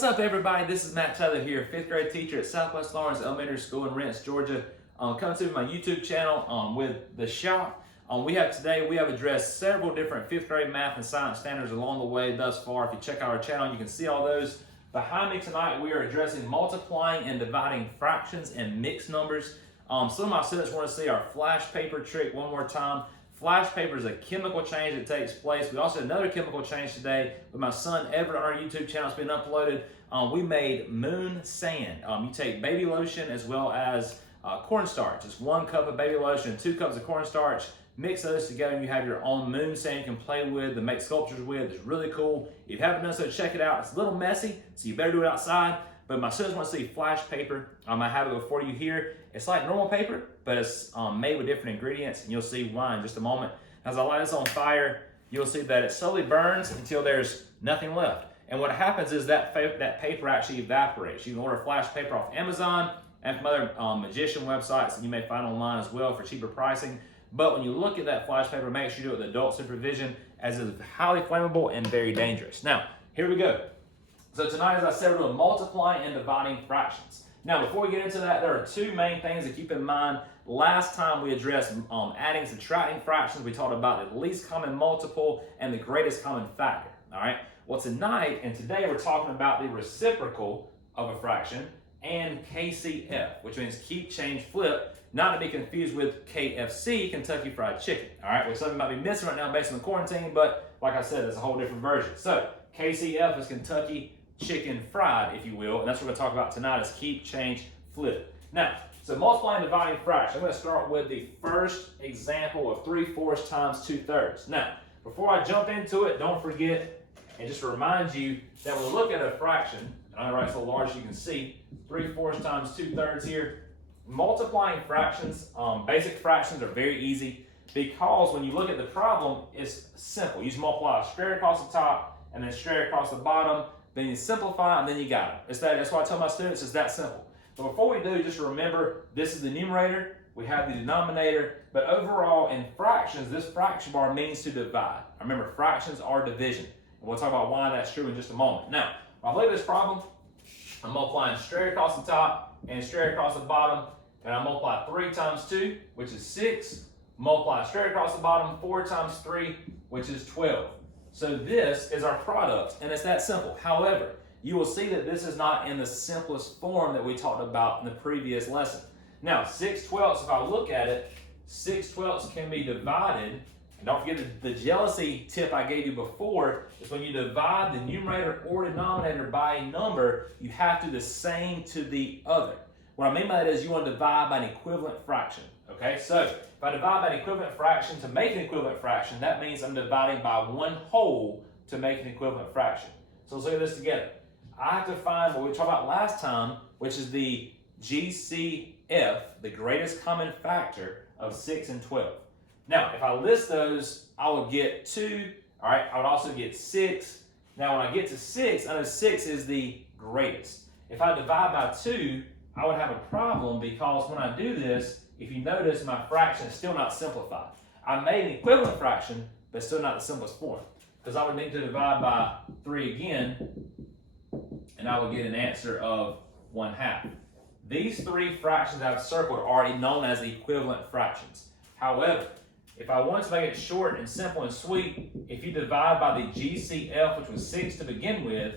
What's up, everybody? This is Matt Tyler here, 5th grade teacher at Southwest Lawrence Elementary School in Rents, Georgia. Coming to my YouTube channel with the shop. We have addressed several different 5th grade math and science standards along the way thus far. If you check out our channel, you can see all those. Behind me tonight, we are addressing multiplying and dividing fractions and mixed numbers. Some of my students want to see our flash paper trick one more time. Flash paper is a chemical change that takes place. We also had another chemical change today with my son Everett on our YouTube channel. It's been uploaded. We made moon sand. You take baby lotion as well as cornstarch. It's 1 cup of baby lotion, 2 cups of cornstarch. Mix those together and you have your own moon sand you can play with and make sculptures with. It's really cool. If you haven't done so, check it out. It's a little messy, so you better do it outside. But my students want to see flash paper. I have it before you here. It's like normal paper, but it's made with different ingredients, and you'll see why in just a moment. As I light this on fire, you'll see that it slowly burns until there's nothing left. And what happens is that paper actually evaporates. You can order flash paper off Amazon and from other magician websites that you may find online as well for cheaper pricing. But when you look at that flash paper, make sure you do it with adult supervision, as it is highly flammable and very dangerous. Now, here we go. So tonight, as I said, we're doing multiplying and dividing fractions. Now, before we get into that, there are 2 main things to keep in mind. Last time we addressed adding, subtracting fractions. We talked about the least common multiple and the greatest common factor. All right. Well, tonight and today we're talking about the reciprocal of a fraction and KCF, which means keep, change, flip, not to be confused with KFC, Kentucky Fried Chicken. All right, which something might be missing right now based on the quarantine, but like I said, it's a whole different version. So KCF is Kentucky Chicken Fried, if you will, and that's what we're going to talk about tonight is keep, change, flip. Now, so multiplying and dividing fractions. I'm going to start with the first example of 3/4 times 2/3. Now, before I jump into it, don't forget, and just to remind you that when we look at a fraction, and I'm going to write so large you can see, 3/4 times 2/3 here, multiplying fractions, basic fractions are very easy because when you look at the problem, it's simple. You just multiply straight across the top and then straight across the bottom. Then you simplify, and then you got it. That's why I tell my students it's that simple. But before we do, just remember, this is the numerator, we have the denominator, but overall in fractions, this fraction bar means to divide. Remember, fractions are division. And we'll talk about why that's true in just a moment. Now, when I look at this problem, I'm multiplying straight across the top and straight across the bottom, and I multiply 3 times 2, which is 6, multiply straight across the bottom, 4 times 3, which is 12. So this is our product, and it's that simple. However, you will see that this is not in the simplest form that we talked about in the previous lesson. Now, 6/12, if I look at it, 6/12 can be divided, and don't forget the jealousy tip I gave you before, is when you divide the numerator or denominator by a number, you have to do the same to the other. What I mean by that is you want to divide by an equivalent fraction. Okay, so if I divide by an equivalent fraction to make an equivalent fraction, that means I'm dividing by 1 whole to make an equivalent fraction. So let's look at this together. I have to find what we talked about last time, which is the GCF, the greatest common factor of 6 and 12. Now, if I list those, I will get 2. All right, I would also get 6. Now, when I get to 6, I know 6 is the greatest. If I divide by 2, I would have a problem because when I do this, if you notice, my fraction is still not simplified. I made an equivalent fraction, but still not the simplest form. Because I would need to divide by 3 again, and I would get an answer of 1/2. These 3 fractions I've circled are already known as the equivalent fractions. However, if I wanted to make it short and simple and sweet, if you divide by the GCF, which was 6 to begin with,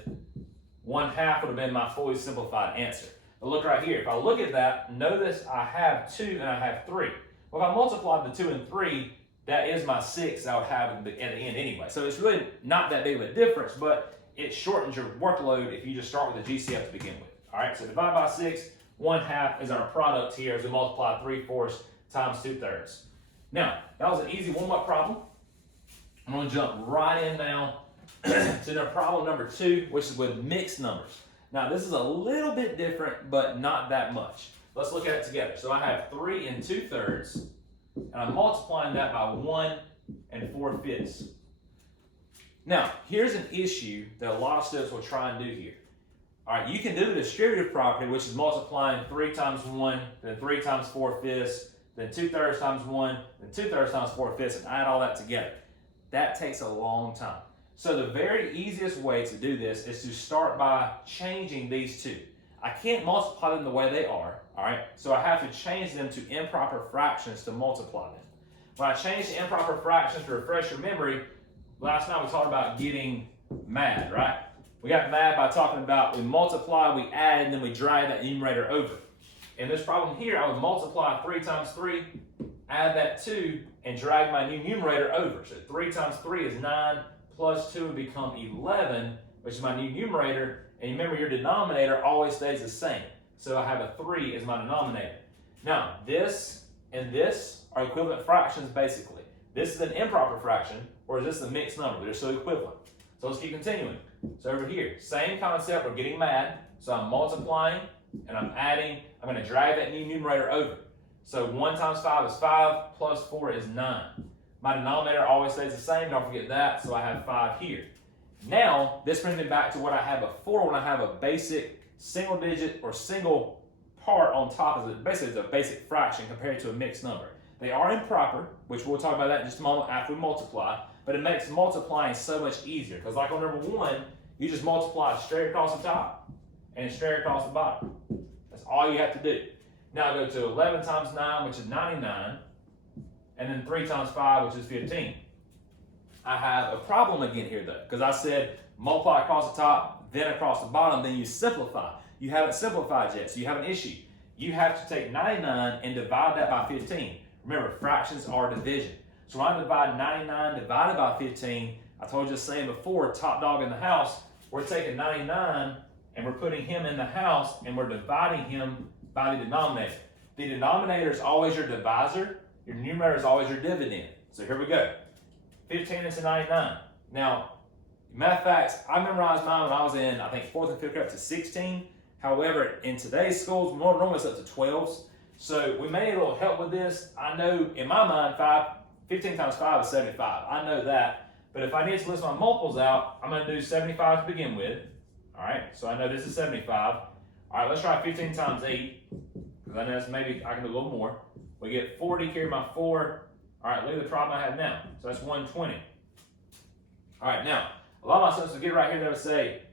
1/2 would have been my fully simplified answer. But look right here. If I look at that, notice I have 2 and I have 3. Well, if I multiply the 2 and 3, that is my 6 I would have at the end anyway. So it's really not that big of a difference, but it shortens your workload if you just start with the GCF to begin with. All right, so divide by 6, 1/2 is our product here as we multiply 3/4 times 2/3. Now, that was an easy warm-up problem. I'm going to jump right in now to problem number 2, which is with mixed numbers. Now, this is a little bit different, but not that much. Let's look at it together. So I have 3 and 2/3, and I'm multiplying that by 1 and 4/5. Now, here's an issue that a lot of students will try and do here. All right, you can do the distributive property, which is multiplying 3 times 1, then 3 times 4/5, then 2/3 times 1, then 2/3 times 4/5, and add all that together. That takes a long time. So the very easiest way to do this is to start by changing these two. I can't multiply them the way they are, all right? So I have to change them to improper fractions to multiply them. When I change to improper fractions, to refresh your memory, last night we talked about getting mad, right? We got mad by talking about we multiply, we add, and then we drag that numerator over. In this problem here, I would multiply 3 times 3, add that 2, and drag my new numerator over. So 3 times 3 is 9, plus 2 would become 11, which is my new numerator. And remember, your denominator always stays the same. So I have a 3 as my denominator. Now, this and this are equivalent fractions, basically. This is an improper fraction, or is this a mixed number? They're still equivalent. So let's keep continuing. So over here, same concept, we're getting mad. So I'm multiplying, and I'm adding. I'm going to drag that new numerator over. So 1 times 5 is 5, plus 4 is 9. My denominator always stays the same, don't forget that, so I have 5 here. Now, this brings me back to what I had before when I have a basic single digit or single part on top of it. Basically, it's a basic fraction compared to a mixed number. They are improper, which we'll talk about that in just a moment after we multiply, but it makes multiplying so much easier, because like on number 1, you just multiply straight across the top and straight across the bottom. That's all you have to do. Now I go to 11 times 9, which is 99, and then 3 times 5, which is 15. I have a problem again here though, because I said multiply across the top, then across the bottom, then you simplify. You haven't simplified yet, so you have an issue. You have to take 99 and divide that by 15. Remember, fractions are division. So when I divide 99 divided by 15, I told you the same before, top dog in the house, we're taking 99 and we're putting him in the house and we're dividing him by the denominator. The denominator is always your divisor. Your numerator is always your dividend. So here we go. 15 into 99. Now, math facts, I memorized mine when I was in, I think, 4th and 5th grade up to 16. However, in today's schools, normally it's up to 12s. So we may need a little help with this. I know in my mind, 15 times 5 is 75. I know that. But if I need to list my multiples out, I'm going to do 75 to begin with. All right, so I know this is 75. All right, let's try 15 times 8, because I know that's maybe I can do a little more. We get 40, carry my 4. All right, look at the problem I have now. So that's 120. All right, now, a lot of my students will get right here, they would say,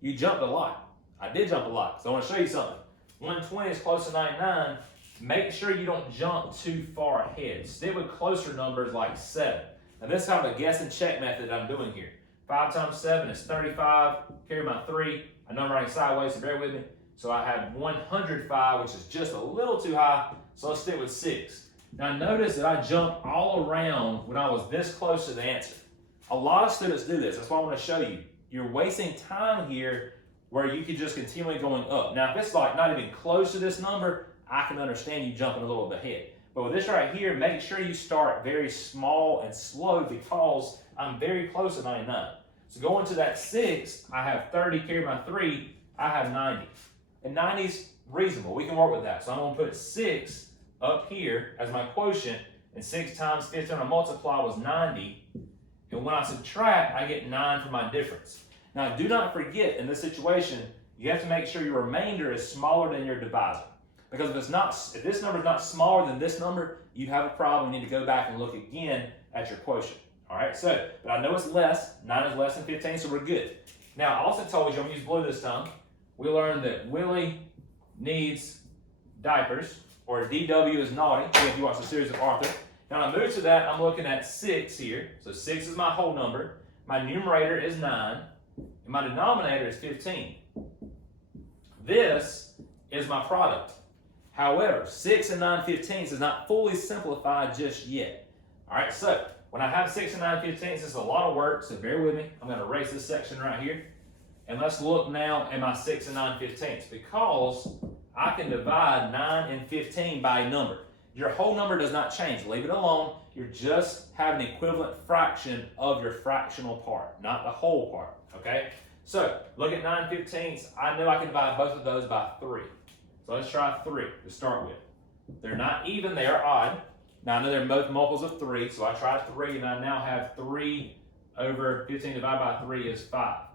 you jumped a lot. I did jump a lot, so I want to show you something. 120 is close to 99. Make sure you don't jump too far ahead. Stick with closer numbers like 7. Now this is kind of a guess and check method I'm doing here. 5 times 7 is 35. Carry my 3. I know I'm writing sideways, so bear with me. So I have 105, which is just a little too high. So let's stick with 6. Now notice that I jumped all around when I was this close to the answer. A lot of students do this. That's why I want to show you. You're wasting time here where you could just continue going up. Now if it's like not even close to this number, I can understand you jumping a little bit ahead. But with this right here, make sure you start very small and slow, because I'm very close to 99. So going to that 6, I have 30, carry my 3, I have 90. And 90 is reasonable. We can work with that. So I'm going to put 6 up here as my quotient, and 6 times 15 I multiply was 90. And when I subtract, I get 9 for my difference. Now do not forget, in this situation, you have to make sure your remainder is smaller than your divisor. Because if this number is not smaller than this number, you have a problem. You need to go back and look again at your quotient. All right, so, but I know it's less. 9 is less than 15, so we're good. Now, I also told you, I'm going to use blue this time. We learned that Willie needs diapers, or DW is naughty, if you watch the series of Arthur. Now, when I move to that, I'm looking at 6 here. So 6 is my whole number. My numerator is 9, and my denominator is 15. This is my product. However, 6 and 9/15 is not fully simplified just yet. All right, so when I have 6 and 9/15, this is a lot of work, so bear with me. I'm going to erase this section right here. And let's look now at my 6 and 9/15, because I can divide 9 and 15 by a number. Your whole number does not change. Leave it alone. You're just having an equivalent fraction of your fractional part, not the whole part, okay? So look at 9/15. I know I can divide both of those by 3. So let's try 3 to start with. They're not even, they are odd. Now I know they're both multiples of 3, so I tried 3, and I now have 3 over 15 divided by 3 is 5.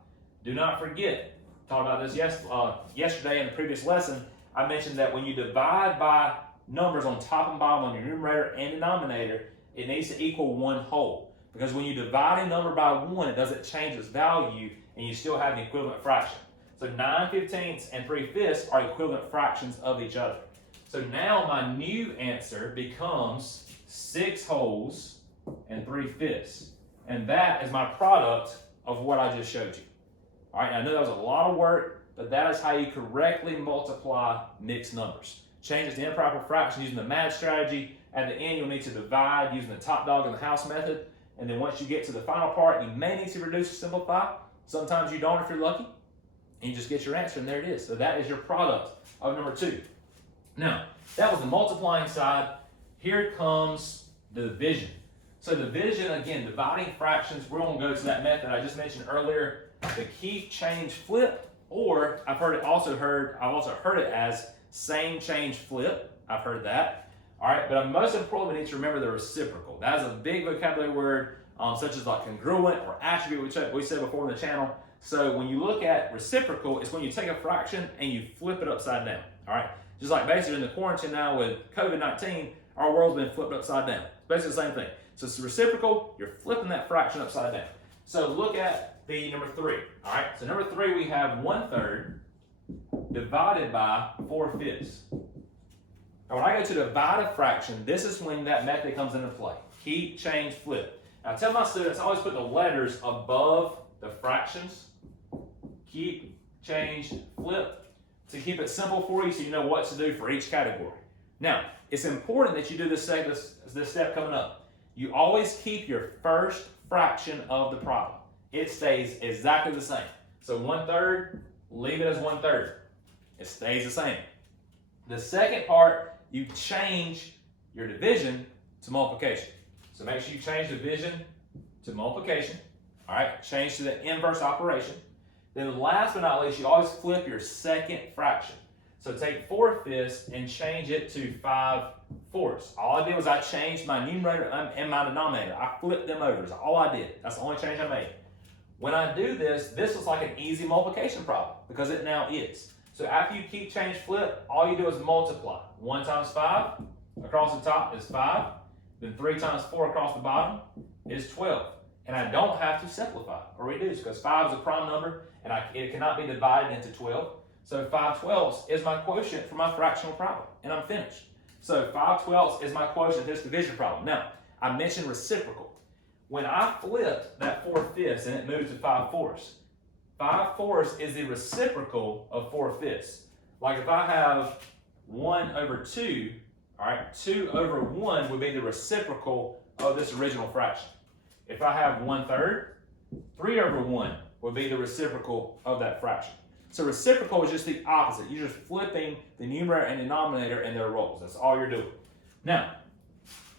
Do not forget, talked about this yesterday in the previous lesson, I mentioned that when you divide by numbers on top and bottom on your numerator and denominator, it needs to equal one whole. Because when you divide a number by 1, it doesn't change its value, and you still have the equivalent fraction. So 9/15 and 3/5 are equivalent fractions of each other. So now my new answer becomes 6 wholes and 3/5. And that is my product of what I just showed you. All right, I know that was a lot of work, but that is how you correctly multiply mixed numbers. Change it to improper fraction using the MAD strategy. At the end, you'll need to divide using the top dog in the house method. And then once you get to the final part, you may need to reduce or simplify. Sometimes you don't if you're lucky. And you just get your answer, and there it is. So that is your product of number 2. Now, that was the multiplying side. Here comes the division. So division, again, dividing fractions, we're going to go to that method I just mentioned earlier, the keep, change, flip, or I've also heard it as same, change, flip. I've heard that. All right, but most importantly, we need to remember the reciprocal. That is a big vocabulary word, such as like congruent or attribute, which we said before in the channel. So when you look at reciprocal, it's when you take a fraction and you flip it upside down. All right, just like basically in the quarantine now with COVID-19, our world's been flipped upside down. It's basically the same thing. So it's reciprocal, you're flipping that fraction upside down. So look at the number 3. All right, so number 3, we have 1/3 divided by 4/5. Now when I go to divide a fraction, this is when that method comes into play. Keep, change, flip. Now I tell my students, I always put the letters above the fractions. Keep, change, flip, to keep it simple for you so you know what to do for each category. Now, it's important that you do this step coming up. You always keep your first fraction of the problem. It stays exactly the same. So 1/3, leave it as 1/3. It stays the same. The second part, you change your division to multiplication. So make sure you change division to multiplication. All right, change to the inverse operation. Then last but not least, you always flip your second fraction. So take 4/5 and change it to 5/4. All I did was I changed my numerator and my denominator. I flipped them over. That's all I did. That's the only change I made. When I do this, this is like an easy multiplication problem because it now is. So after you keep, change, flip, all you do is multiply. 1 times 5 across the top is 5. Then 3 times 4 across the bottom is 12. And I don't have to simplify or reduce because 5 is a prime number and it cannot be divided into 12. So 5/12 is my quotient for my fractional problem, and I'm finished. So 5/12 is my quotient of this division problem. Now, I mentioned reciprocal. When I flipped that 4/5 and it moved to 5/4, 5/4 is the reciprocal of 4/5. Like if I have 1/2, all right, 2/1 would be the reciprocal of this original fraction. If I have 1/3, 3/1 would be the reciprocal of that fraction. So reciprocal is just the opposite. You're just flipping the numerator and denominator in their roles. That's all you're doing. Now,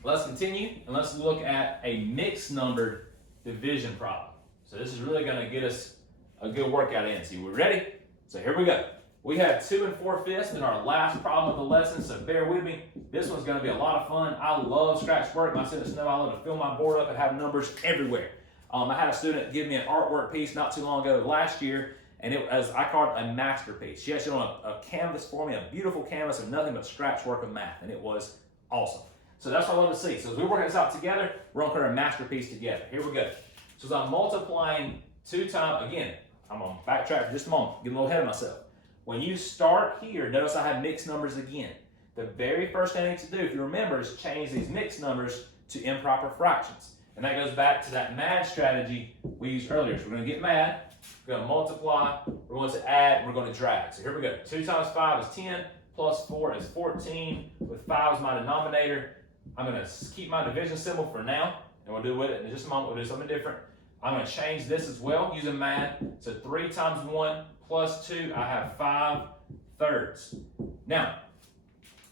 let's continue and let's look at a mixed numbered division problem. So this is really going to get us a good workout in. So we're ready? So here we go. We have 2 4/5 in our last problem of the lesson, so bear with me. This one's going to be a lot of fun. I love scratch work. My students know I love to fill my board up and have numbers everywhere. I had a student give me an artwork piece not too long ago last year, and it was, I called it a masterpiece. She actually on a canvas for me, a beautiful canvas of nothing but scratch work of math, and it was awesome. So that's what I love to see. So as we work this out together, we're going to put our masterpiece together. Here we go. So as I'm multiplying 2 times, again, I'm going to backtrack for just a moment, get a little ahead of myself. When you start here, notice I have mixed numbers again. The very first thing I need to do, if you remember, is change these mixed numbers to improper fractions. And that goes back to that MAD strategy we used earlier. So we're going to get MAD, we're going to multiply, we're going to add, and we're going to drag. So here we go. 2 times 5 is 10, plus 4 is 14, with 5 as my denominator. I'm going to keep my division symbol for now, and we'll do with it in just a moment. We'll do something different. I'm going to change this as well using MAD. So 3 times 1 plus 2, I have 5/3. Now,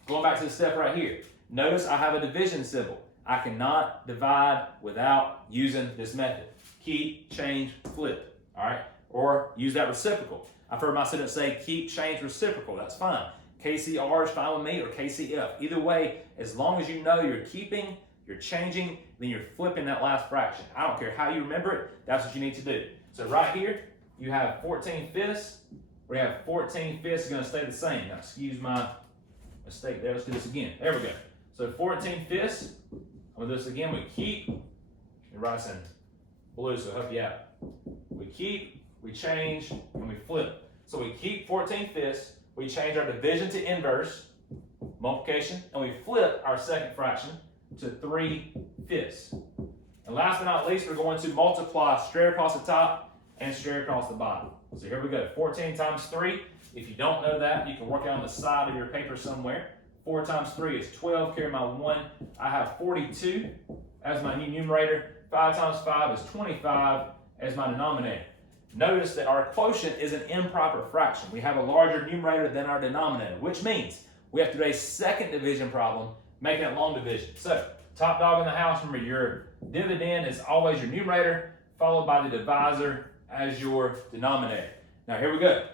going back to the step right here. Notice I have a division symbol. I cannot divide without using this method. Keep, change, flip, all right? Or use that reciprocal. I've heard my students say keep, change, reciprocal. That's fine. KCR is fine with me, or KCF. Either way, as long as you know you're keeping, you're changing, then you're flipping that last fraction. I don't care how you remember it, that's what you need to do. So right here, you have 14/5. We have 14/5 is going to stay the same. Now, excuse my mistake there. Let's do this again. There we go. So 14/5. I'm going to do this again. We keep, It writes in blue, so help you out. We keep, we change, and we flip. So we keep 14/5, we change our division to inverse, multiplication, and we flip our second fraction to 3/5. And last but not least, we're going to multiply straight across the top and straight across the bottom. So here we go, 14 times 3. If you don't know that, you can work it on the side of your paper somewhere. 4 times 3 is 12, carry my 1. I have 42 as my new numerator. 5 times 5 is 25 as my denominator. Notice that our quotient is an improper fraction. We have a larger numerator than our denominator, which means we have to do a second division problem, making it long division. So, top dog in the house, remember your dividend is always your numerator, followed by the divisor as your denominator. Now here we go.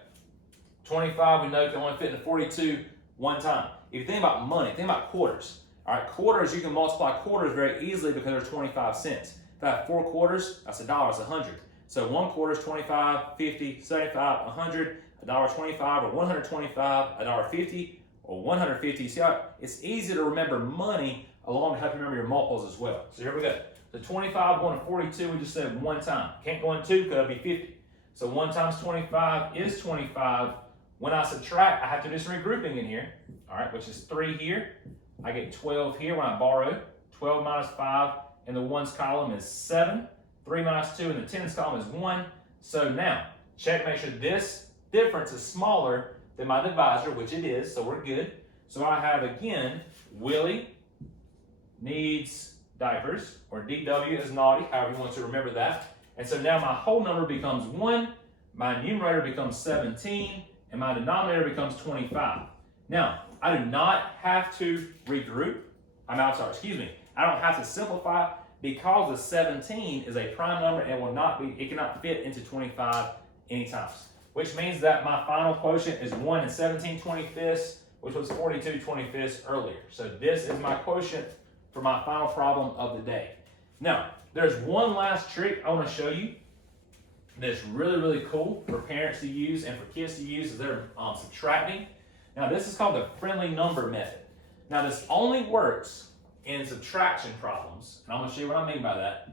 25, we know can only fit into 42 one time. If you think about money, think about quarters. All right, quarters, you can multiply quarters very easily because they're 25 cents. If I have 4 quarters, that's $1, it's 100. So 1 quarter is 25, 50, 75, 100, $1.25 or 125, $1.50 or 150. See how it's easy to remember money along to help you remember your multiples as well. So here we go. So 25 going to 42, we just said one time. Can't go in 2 because that'll be 50. So 1 times 25 is 25. When I subtract, I have to do some regrouping in here, all right, which is 3 here. I get 12 here when I borrow. 12 minus 5 in the ones column is 7. 3 minus 2 in the tens column is 1. So now, check, make sure this difference is smaller than my divisor, which it is, so we're good. So I have, again, Willie needs diapers, or DW is naughty, however you want to remember that. And so now my whole number becomes 1, my numerator becomes 17, and my denominator becomes 25. Now, I do not have to regroup. I don't have to simplify because the 17 is a prime number and it cannot fit into 25 any times. Which means that my final quotient is 1 and 17/25, which was 42/25 earlier. So this is my quotient for my final problem of the day. Now, there's one last trick I want to show you that's really, really cool for parents to use and for kids to use as they're subtracting. Now, this is called the friendly number method. Now, this only works in subtraction problems, and I'm going to show you what I mean by that.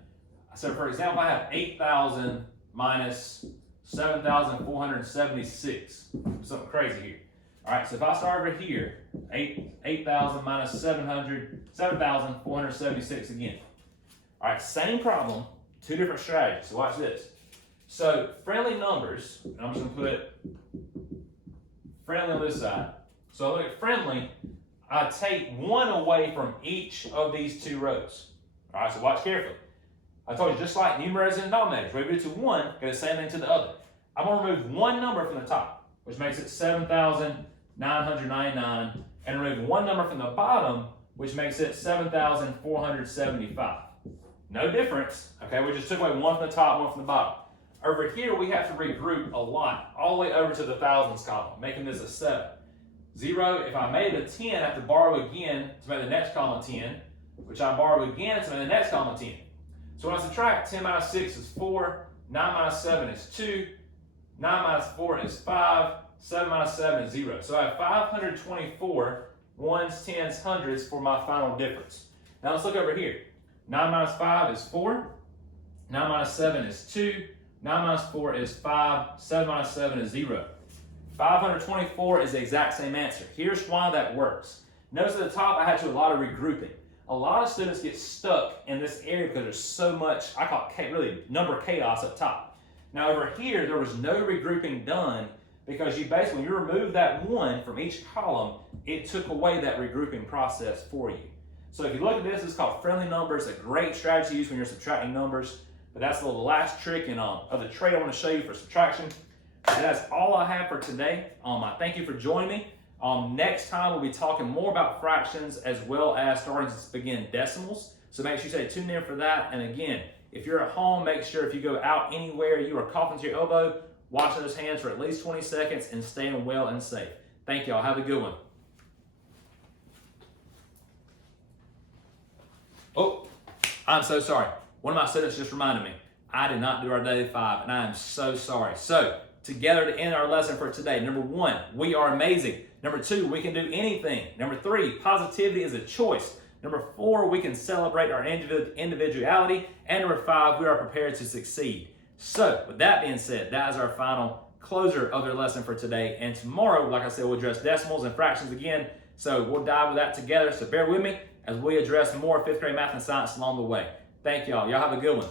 So, for example, I have 8,000 minus 7,476. Something crazy here. All right, so if I start over here, 8,000 minus 7,476 again. All right, same problem, 2 different strategies. So watch this. So friendly numbers, and I'm just going to put friendly on this side. So I look at friendly, I take 1 away from each of these 2 rows. All right, so watch carefully. I told you, just like numerators and denominators, we do to 1, get the same thing to the other. I'm going to remove 1 number from the top, which makes it 7,999, and remove 1 number from the bottom, which makes it 7,475. No difference, okay? We just took away 1 from the top, 1 from the bottom. Over here, we have to regroup a lot, all the way over to the thousands column, making this a 7. 0, if I made it a 10, I have to borrow again to make the next column 10, which I borrow again to make the next column 10. So when I subtract, 10 minus 6 is 4, 9 minus 7 is 2, 9 minus 4 is 5, 7 minus 7 is 0. So I have 524 ones, tens, hundreds for my final difference. Now let's look over here. 9 minus 5 is 4, 9 minus 7 is 2, 9 minus 4 is 5, 7 minus 7 is 0. 524 is the exact same answer. Here's why that works. Notice at the top I had to do a lot of regrouping. A lot of students get stuck in this area because there's so much, I call it really number chaos up top. Now over here, there was no regrouping done because when you remove that 1 from each column, it took away that regrouping process for you. So if you look at this, it's called friendly numbers, a great strategy to use when you're subtracting numbers. But that's the last trick of the trait I want to show you for subtraction. And that's all I have for today. I thank you for joining me. Next time we'll be talking more about fractions as well as starting to begin decimals. So make sure you stay tuned in for that. And again, if you're at home, make sure if you go out anywhere, you are coughing to your elbow, washing those hands for at least 20 seconds and staying well and safe. Thank y'all. Have a good one. Oh, I'm so sorry. One of my students just reminded me, I did not do our daily 5, and I am so sorry. So, together to end our lesson for today. Number 1, we are amazing. Number 2, we can do anything. Number 3, positivity is a choice. Number 4, we can celebrate our individuality. And number 5, we are prepared to succeed. So, with that being said, that is our final closer of their lesson for today. And tomorrow, like I said, we'll address decimals and fractions again. So we'll dive with that together. So bear with me as we address more 5th grade math and science along the way. Thank y'all. Y'all have a good one.